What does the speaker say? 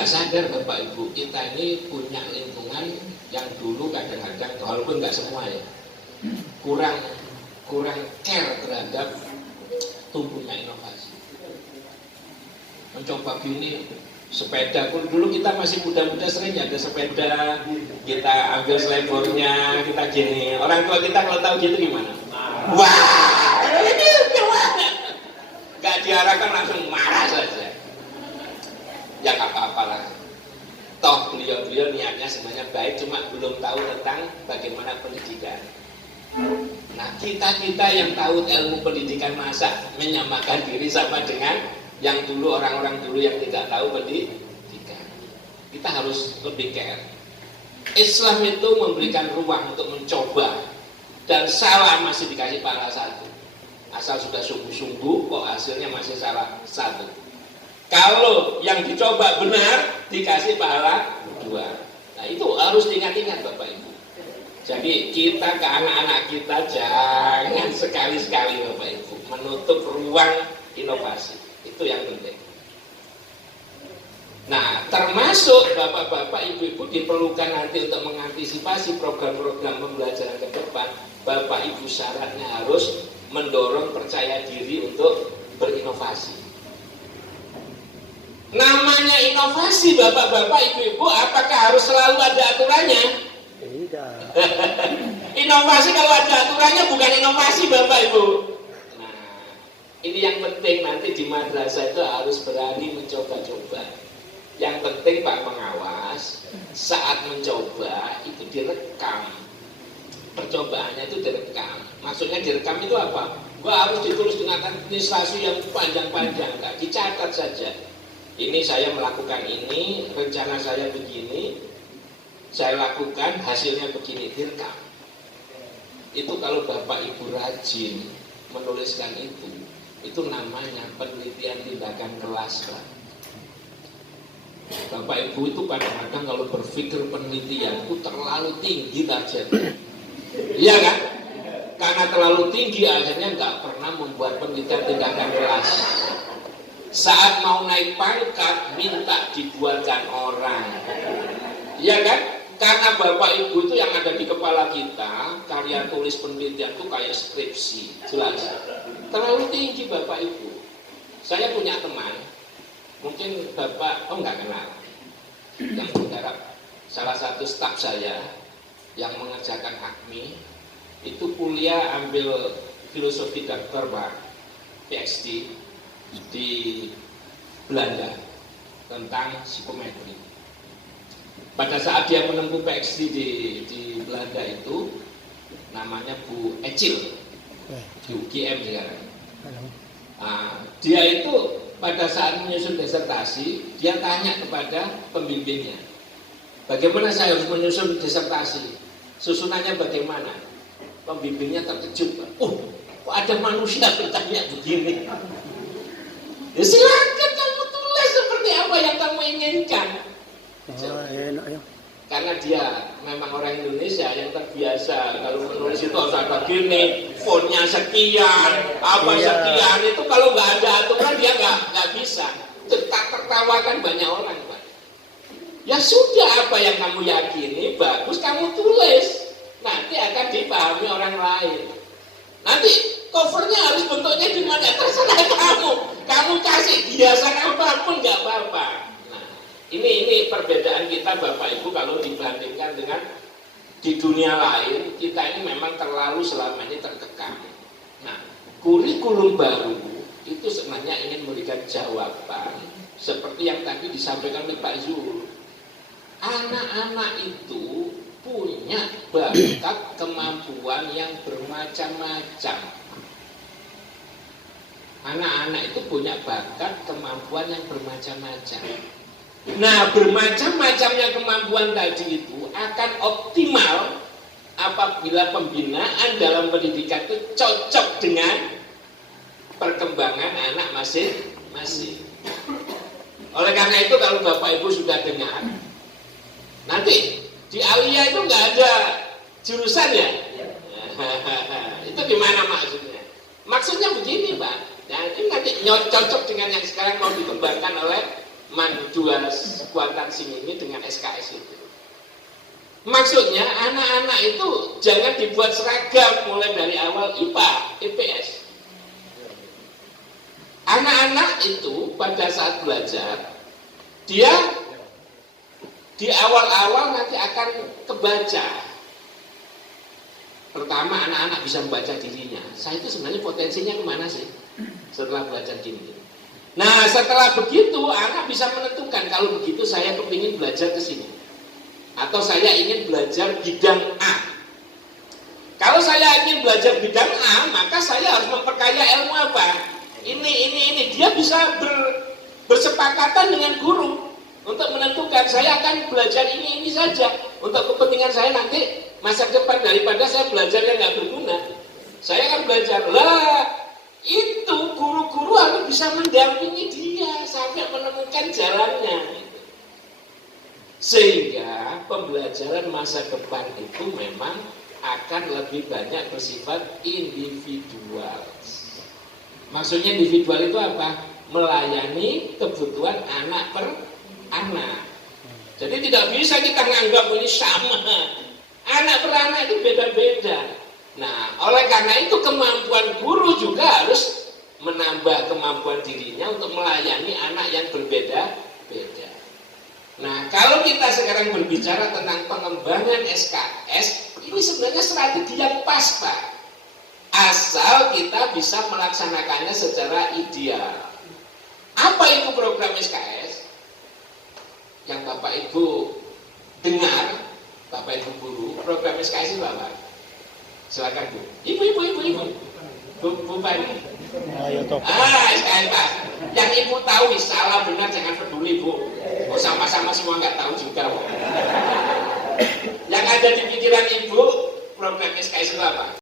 nggak sadar Bapak Ibu, kita ini punya lingkungan yang dulu kadang-kadang, walaupun nggak semua ya, kurang care terhadap tumbuhnya inovasi. Mencoba gini, sepeda pun dulu kita masih muda-muda sering ada sepeda, kita ambil selebornya, kita gini. Orang tua kita kalau tahu gitu gimana? Wah, ini gimana? Gak diarahkan langsung marah saja. Ya gak apa-apa lah. Toh beliau-beliau niatnya sebenarnya baik, cuma belum tahu tentang bagaimana pendidikan. Nah kita yang tahu ilmu pendidikan masa menyamakan diri sama dengan yang dulu orang-orang dulu yang tidak tahu pendidikan. Kita harus lebih care. Islam itu memberikan ruang untuk mencoba, dan salah masih dikasih pahala satu. Asal sudah sungguh-sungguh kok hasilnya masih salah satu. Kalau yang dicoba benar dikasih pahala dua. Nah itu harus diingat-ingat Bapak Ibu. Jadi kita ke anak-anak kita jangan sekali-sekali Bapak Ibu menutup ruang inovasi. Itu yang penting. Nah termasuk Bapak-bapak, Ibu-ibu diperlukan nanti untuk mengantisipasi program-program pembelajaran ke depan. Bapak Ibu syaratnya harus mendorong percaya diri untuk berinovasi. Namanya inovasi Bapak-bapak, Ibu-ibu, apakah harus selalu ada aturannya? Tidak. Inovasi kalau ada aturannya bukan inovasi Bapak Ibu. Nah, ini yang penting nanti di madrasah itu harus berani mencoba-coba. Yang penting Pak Pengawas saat mencoba itu direkam. Percobaannya itu direkam. Maksudnya direkam itu apa? Gua harus ditulis dengan administrasi yang panjang-panjang, nggak dicatat saja. Ini saya melakukan ini, rencana saya begini, saya lakukan, hasilnya begini, direkam. Itu kalau Bapak Ibu rajin menuliskan itu namanya penelitian tindakan kelas, Pak. Bapak Ibu itu kadang-kadang kalau berpikir penelitian itu terlalu tinggi targetnya. Iya kan? Karena terlalu tinggi akhirnya nggak pernah membuat penelitian tindakan kelas. Saat mau naik pangkat minta dibuatkan orang. Iya kan? Karena Bapak Ibu itu yang ada di kepala kita, karya tulis penelitian itu kayak skripsi, jelas. Terlalu tinggi Bapak Ibu. Saya punya teman, mungkin Bapak, nggak kenal, yang berharap salah satu staf saya yang mengerjakan AKMI, itu kuliah ambil filosofi dokter Pak, PhD di Belanda tentang psikometri. Pada saat dia menempuh PhD di Belanda itu, namanya Bu Ecil, di UGM sekarang. Dia itu pada saat menyusun disertasi, dia tanya kepada pembimbingnya, bagaimana saya harus menyusun disertasi? Susunannya bagaimana? Pembimbingnya terkejut. Kok ada manusia bertanya begini? Ya silakan kamu tulis seperti apa yang kamu inginkan. Karena dia memang orang Indonesia yang terbiasa kalau menulis itu harus ada gini, fontnya sekian, sekian, itu kalau nggak ada aturan dia nggak bisa. Tertawakan banyak orang, Pak. Ya sudah, apa yang kamu yakini bagus kamu tulis, nanti akan dipahami orang lain. Nanti covernya harus bentuknya gimana, terserah kamu kasih hiasan apapun nggak apa-apa. Ini perbedaan kita Bapak Ibu kalau dibandingkan dengan di dunia lain, kita ini memang terlalu selama ini terkekang. Nah, kurikulum baru itu sebenarnya ingin memberikan jawaban seperti yang tadi disampaikan oleh Pak Zul. Anak-anak itu punya bakat kemampuan yang bermacam-macam. Anak-anak itu punya bakat kemampuan yang bermacam-macam. Nah, bermacam-macamnya kemampuan tadi itu akan optimal apabila pembinaan dalam pendidikan itu cocok dengan perkembangan anak masing-masing. Oleh karena itu kalau Bapak Ibu sudah dengar, nanti di Alia itu nggak ada jurusan ya? Itu gimana maksudnya? Maksudnya begini Pak, ini nanti cocok dengan yang sekarang mau dikembangkan oleh dua akuntansi ini dengan SKS itu. Maksudnya anak-anak itu jangan dibuat seragam mulai dari awal IPA, IPS. Anak-anak itu pada saat belajar, dia di awal-awal nanti akan kebaca. Pertama, anak-anak bisa membaca dirinya. Saya itu sebenarnya potensinya kemana sih setelah belajar gini? Nah, setelah begitu, anak bisa menentukan kalau begitu saya kepingin belajar ke sini. Atau saya ingin belajar bidang A. Kalau saya ingin belajar bidang A, maka saya harus memperkaya ilmu apa? Ini. Dia bisa bersepakatan dengan guru untuk menentukan saya akan belajar ini saja. Untuk kepentingan saya nanti masa depan daripada saya belajar yang nggak berguna. Saya akan belajar. Lah, itu guru-guru harus bisa mendampingi dia sampai menemukan jalannya. Sehingga pembelajaran masa depan itu memang akan lebih banyak bersifat individual. Maksudnya individual itu apa? Melayani kebutuhan anak per anak. Jadi tidak bisa kita menganggap ini sama. Anak per anak itu beda-beda. Nah, oleh karena itu kemampuan guru juga harus menambah kemampuan dirinya untuk melayani anak yang berbeda-beda. Nah, kalau kita sekarang berbicara tentang pengembangan SKS, ini sebenarnya strategi yang pas, Pak. Asal kita bisa melaksanakannya secara ideal. Apa itu program SKS? Yang Bapak Ibu dengar, Bapak Ibu guru, program SKS itu apa? Silakan Bu. Ibu. Bu Pani. SKS Pak. Yang Ibu tahu salah benar jangan peduli Bu. Oh, sama-sama semua nggak tahu juga Bu. Yang ada di pikiran Ibu, program SKS itu apa?